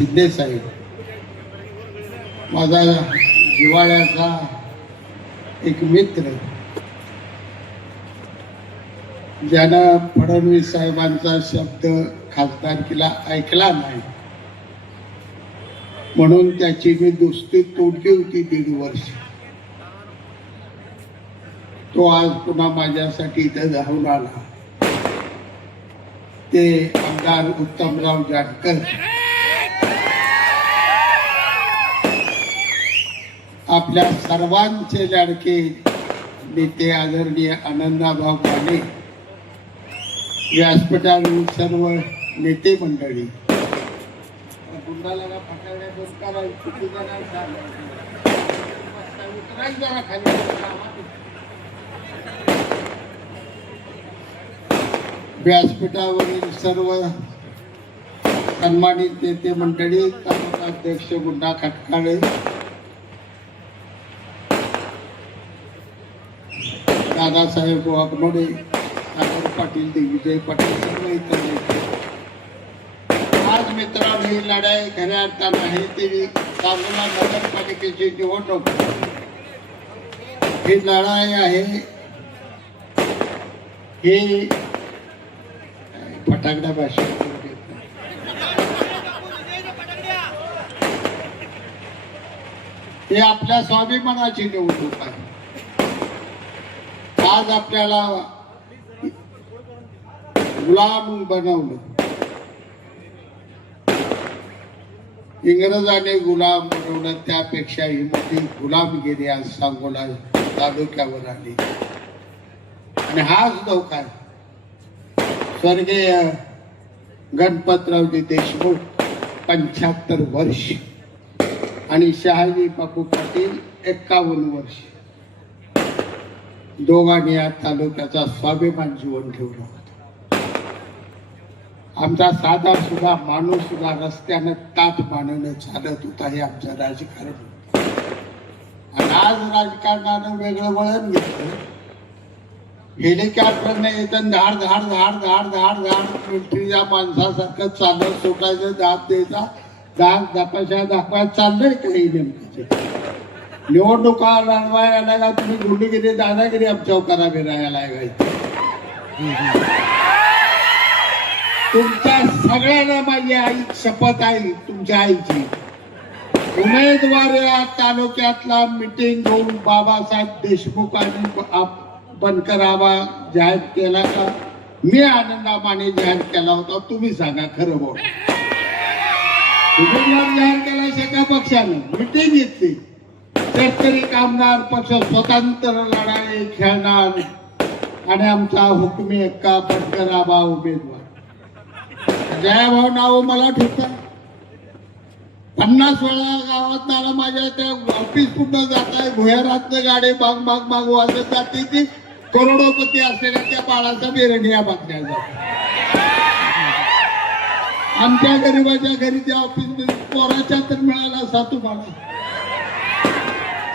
शिंदे साहेब माझा जिवाळ्याचा एक मित्र ज्यानं फडणवीस साहेबांचा शब्द खासदारकीला ऐकला नाही म्हणून त्याची मी दुस्ती तोडली होती दीड वर्ष. तो आज पुन्हा माझ्यासाठी इथं धावून आला. ते आमदार उत्तमराव जानकर आपल्या सर्वांचे लाडके नेते आदरणीय आनंदाभाऊ माने व्यासपीठावरील सर्व नेते मंडळी. गुंडाला व्यासपीठावरील सर्व सन्मानित नेते मंडळी तालुका अध्यक्ष गुंडा खटकाळे दादासाहेब वाघमोडे सागर पाटील दिग्विजय पाटील सर्व इतर आज मित्रांनो ही लढाई खऱ्या अर्थानं आहे ती सांगोला नगरपालिकेची निवडणूक. ही लढाई आहे. ही फटाकड्या भाषा हे आपल्या स्वाभिमानाची निवडणूक आहे. आज आपल्याला गुलाम बनवलं. इंग्रजाने गुलाम बनवलं त्यापेक्षा ही मोठी गुलामगिरी आज सांगोला तालुक्यावर आली. आणि हाच धोका आहे. स्वर्गीय गणपतरावजी देशमुख पंच्याहत्तर वर्ष आणि शहाजी बापू पाटील एक्कावन्न वर्ष. दोघांनी या तालुक्याचा स्वाभिमान जीवन ठेवलं होतं. आमचा साधा सुद्धा माणूस सुद्धा रस्त्यानं ताट मानणं चालत होता हे आमचं राजकारण आणि आज राजकारणानं वेगळं वळण घेतलं. हेलिकॉप्टरनं येतं धाड धाड धाड धाड धाड धाड मिलिटरीच्या माणसासारखं चालत सुटायचं दाब द्यायचा दाब दापाशा दाखवायला चाललंय काही नेमकं? निवडणुका लढवाय आला का तुम्ही गुंडगिरी दादागिरी आमच्यावर करा फिरायला तुमच्या सगळ्यांना माझी आई शपथ आहे तुमच्या आईची. उमेदवार या तालुक्यातला मिटिंग घेऊन बाबासाहेब देशमुख आणि ब- जाहीर केला का मी आनंदामाने जाहीर केला होता. तुम्ही सांगा खरं बोल. उमेदवार जाहीर केला शेका पक्षानं मिटिंग घेतली. शेतकरी कामगार पक्ष स्वतंत्र लढाई खेळणार आणि आमचा हुकमी एक्का पटकराबा उमेदवार. जयाभाऊ नाव मला ठेवतात पन्नास वेळा गावात मला माझ्या त्या ऑफिस पुढं जात आहे? भुयारातनं गाडी बाग बाग बाग वाजत जाते ती. करोडोपती असलेल्या त्या बाळाचा बेरडिया बातम्या जातात आमच्या गरीबाच्या घरी त्या ऑफिस पोराच्या तर मिळाला सातू बाळा.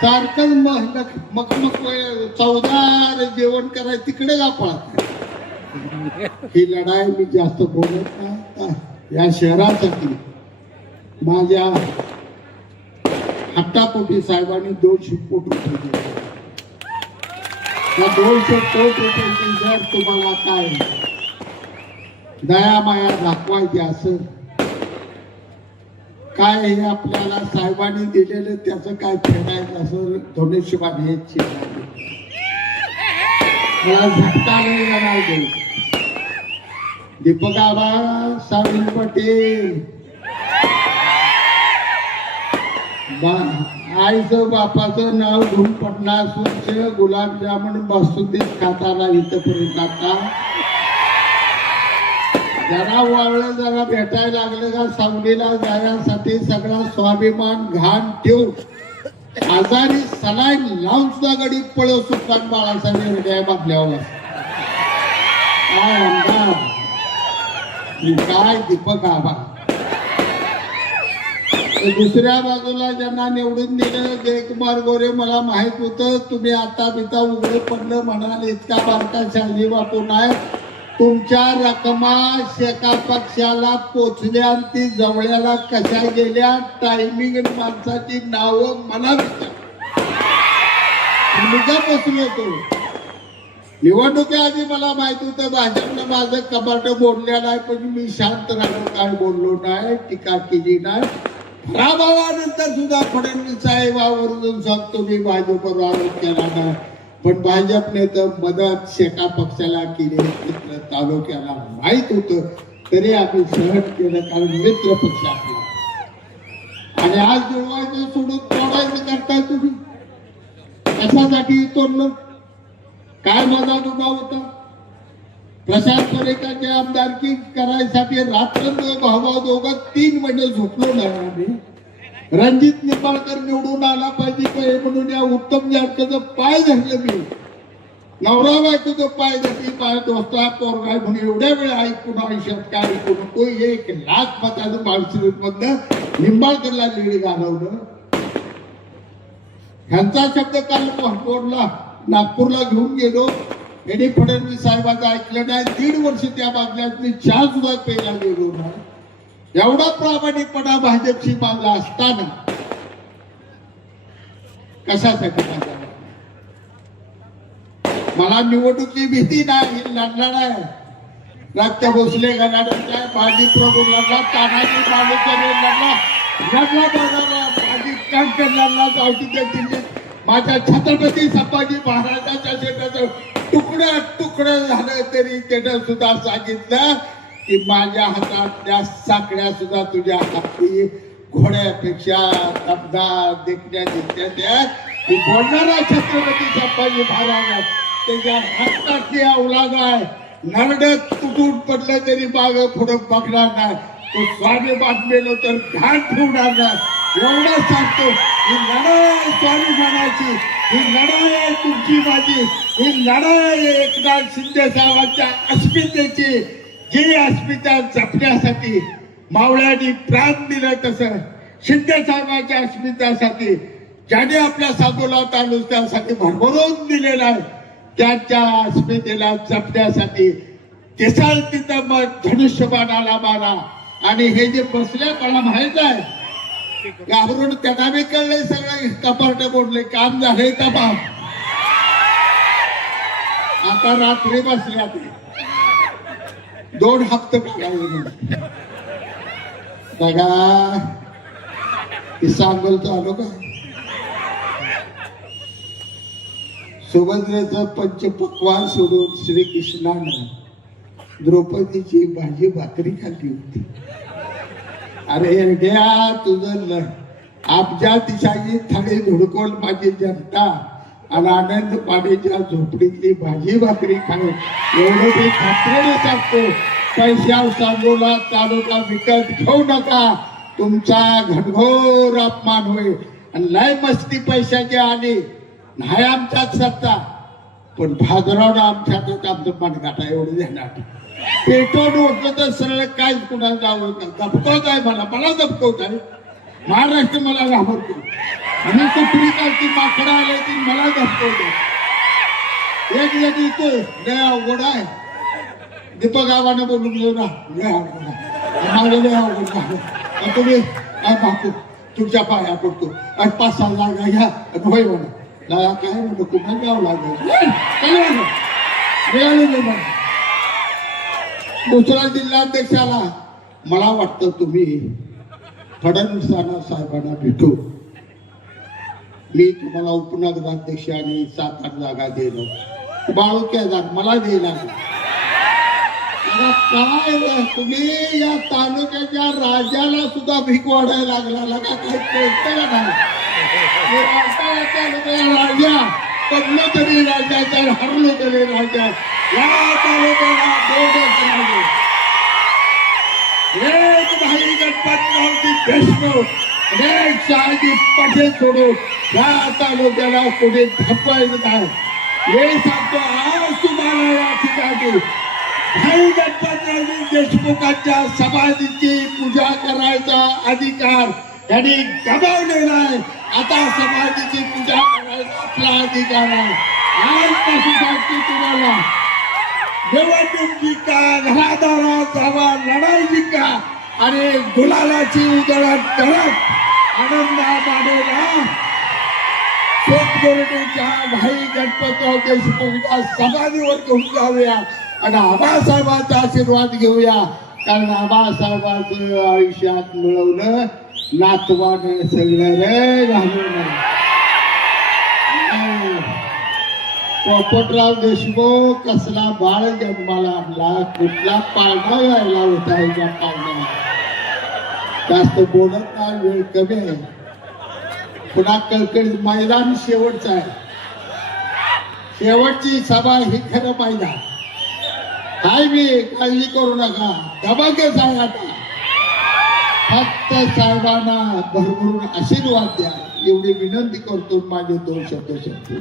सारखंच मग मग मग चौदार जेवण करायचं तिकडे जा पळत ही लढाई मी जास्त बोलत नाही. या शहरासाठी माझ्या हट्टापोटी साहेबांनी दोनशे कोटी रुपये त्या दोनशे कोटी जर तुम्हाला काय? दया माया दाखवायची असेल काय हे आपल्याला साहेबांनी दिलेलं त्याचं काय फेडायचं असं धनुष्यबाण हे चिन्ह आहे. मला झटका नाही येणार दीपक आबा साविन पटेल बा- आईचं बापाचं नाव घेऊन पन्नास वर्ष गुलाबजामुन बासुंदीत खाताला इथपर्यंत आता जरा वळलं जरा भेटायला लागलं का सावलीला जाण्यासाठी सगळा स्वाभिमान घाण ठेवून आजारी सलाईन लावून सुद्धा गडी पळव सुटतात बाळासाहेब हृदया बांधल्यावर काय आमदार? काय दीपक आबा दुसऱ्या बाजूला ज्यांना निवडून दिलं जयकुमार गोरे मला माहीत होतं तुम्ही आता बिता उघडे पडलं म्हणाल इतका बारका शाजी बापू नाही तुमच्या रकमा शेका पक्षाला पोचल्या आणि ती जवळ्याला कशा गेल्या? टायमिंग माणसाची नावं मला विचार मी का बसलो होतो. निवडणुकीआधी मला माहीत होतं भाजपनं माझं कपाट बोललेलं आहे पण मी शांत राहून काय बोललो नाही टीका केली नाही. पराभवानंतर सुद्धा फडणवीस साहेबावरून सांगतो मी भाजपवर आरोप केला नाही. पण भाजपने तर मदत शेका पक्षाला केली. मित्र तालुक्याला माहीत होतं. तरी आम्ही सहन केलं कारण मित्र पक्ष आपला आणि आज जुळवायचं सोडून तोडायचं करताय तुम्ही. कशासाठी तोडलं? काय माझा दुबा होता? प्रशांत परेकरची आमदारकी करायसाठी रात्र हवा दोघं तीन महिने झोपलो नाही आम्ही. रणजित निंबाळकर निवडून आला पाहिजे काय म्हणून या उत्तम जाटकाचं पाय धरलं मी. नवरा बायकोचं पाय धरली पाय दोस्ता पोरगाय म्हणून एवढ्या वेळ ऐकून आयुष्यात काय ऐकून तो एक लाख मताचं माळशिरत मधनं निंबाळकरला लीड घालवलं ह्यांचा शब्द काल बोर्डला नागपूरला घेऊन गेलो. यांनी फडणवीस साहेबांचं ऐकलं नाही. दीड वर्ष त्या बाजल्यात मी चहा सुद्धा पेला गेलो नाही. एवढा प्रामाणिकपणा भाजपशी माझा असताना कशासाठी माझा मला निवडणुकी भीती नाही लढणार आहे. रक्त भोसले गणाड्याच्या भाजी प्रभू लढला तानाजी मालुकरे लढला लढला बघायला भाजी कंकर लढला दिल्लीत. माझ्या छत्रपती संभाजी महाराजांच्या शेताचं तुकडं तुकडं झालं तरी त्यानं सुद्धा सांगितलं की माझ्या हातात त्या साकड्या सुद्धा तुझ्या हाती. घोड्यापेक्षा दबदा देखण्या दिसत्या त्या की बोलणारा छत्रपती संभाजी महाराज त्याच्या हातातली अवलाद आहे. नरड तुटून पडलं तरी माग पुढं बघणार नाही. तो स्वामी बांधलेलो तर घाण ठेवणार नाही. एवढं सांगतो ही लढाई स्वामी स्वाभिमानाची ही लढाई तुमची माझी ही लढाई एकनाथ शिंदे साहेबांच्या अस्मितेची जी अस्मिता जपण्यासाठी मावळ्यांनी प्राण दिलं तसं. शिंदे साहेबांच्या अस्मितासाठी ज्याने आपल्या साधूला तालुक्यासाठी भरभरून दिलेला आहे. त्यांच्या अस्मितेला जपण्यासाठी केसाल तिथं मग धनुष्यबाणाला मारा. आणि हे जे बसले मला माहीत आहे घाबरून त्यांना बी कळले सगळे. कपाट बोलले काम झाले का बाप आता रात्री बसल्या ते. दोन हप्ते बघा. की बोलतो आलो का? सुभद्रेच पंचपक्वान सोडून श्रीकृष्णानं द्रौपदीची भाजी भाकरी खाल्ली होती. अरे द्या तुझं ल- आपच्या दिशाची थाळी धुडकोल माझी जनता. आणि आनंद पाण्याच्या झोपडीतली भाजी भाकरी खाऊ एवढं ते खात्रीने सांगतो पैशा सांगोला तालुका विकत घेऊ नका. तुमचा घनघोर अपमान होईल आणि लय मस्ती पैशाची आली नाही आमच्यात सत्ता. पण भाजरावनं आमच्यातच आमचं मनगाठा एवढं देणार पेटवून उठलं तर सरळ काहीच कुणाला जावं दबकवत आहे मला. मला दबकवत आहे. महाराष्ट्र मला घाबरतो. आणि कुठली कालची माकडं आले ती मला दबकवते एक जण इथे लय अवघड आहे. दीपक आव्हानं बोलून घेऊ ना लय अवघड आहे. माझं लय अवघड झालं. तुम्ही काय पाहतो तुमच्या पाया पडतो. आणि पाच साल लागा घ्या होय म्हणा. काय म्हणतो कुठं गाव लागलं? काय म्हणतो मिळालं नाही मला दुसरा जिल्हाध्यक्षाला मला वाटतं तुम्ही फडणवीसांना साहेबांना भेटू. मी तुम्हाला उपनगराध्यक्ष आणि सात आठ जागा देलो बाळूक्या जाग मला देणार काय तुम्ही या तालुक्याच्या राजाला सुद्धा भीक वाढायला लागला. का काही कळतं नाही राजा. पडलो तरी राजा तर हरलो तरी राजा या तालुक्याला एक भाई गणपती देशमुख एक शहाजी पटेल सोडून या तालुक्याला कोणी धपायचं नाही हे सांगतो आज तुम्हाला या ठिकाणी भाई गणपतरावजी देशमुखांच्या समाधीची पूजा करायचा अधिकार त्यांनी गमावलेला आहे. आता समाधीची पूजा करायचा आपला अधिकार आहे. आजपासून सांगतो तुम्हाला निवडणूक जिंका घरादारात जावा लढाई जिंका आणि गुलालाची उधळण करत आनंदा मानेला शेतकऱ्यांच्या भाई गणपतराव देशमुखच्या समाधीवर घेऊन जाऊया. आणि आबासाहेबांचा आशीर्वाद घेऊया. कारण आबासाहेबांचं आयुष्यात मिळवलं नातवाने सगळं रे घालून पोपटराव देशमुख कसला बाळ जन्माला आणला कुठला पाळणा यायला होता या पाळणा जास्त बोलत नाही वेळ कमी आहे. पुन्हा कळकळीत मैदान शेवटचं आहे. शेवटची सभा ही खरं मैदान. काय मी काळजी करू नका. धमाकेच आहे आता. फक्त साहेबांना भरभरून आशीर्वाद द्या. एवढी विनंती करतो माझे दोन शब्द शब्द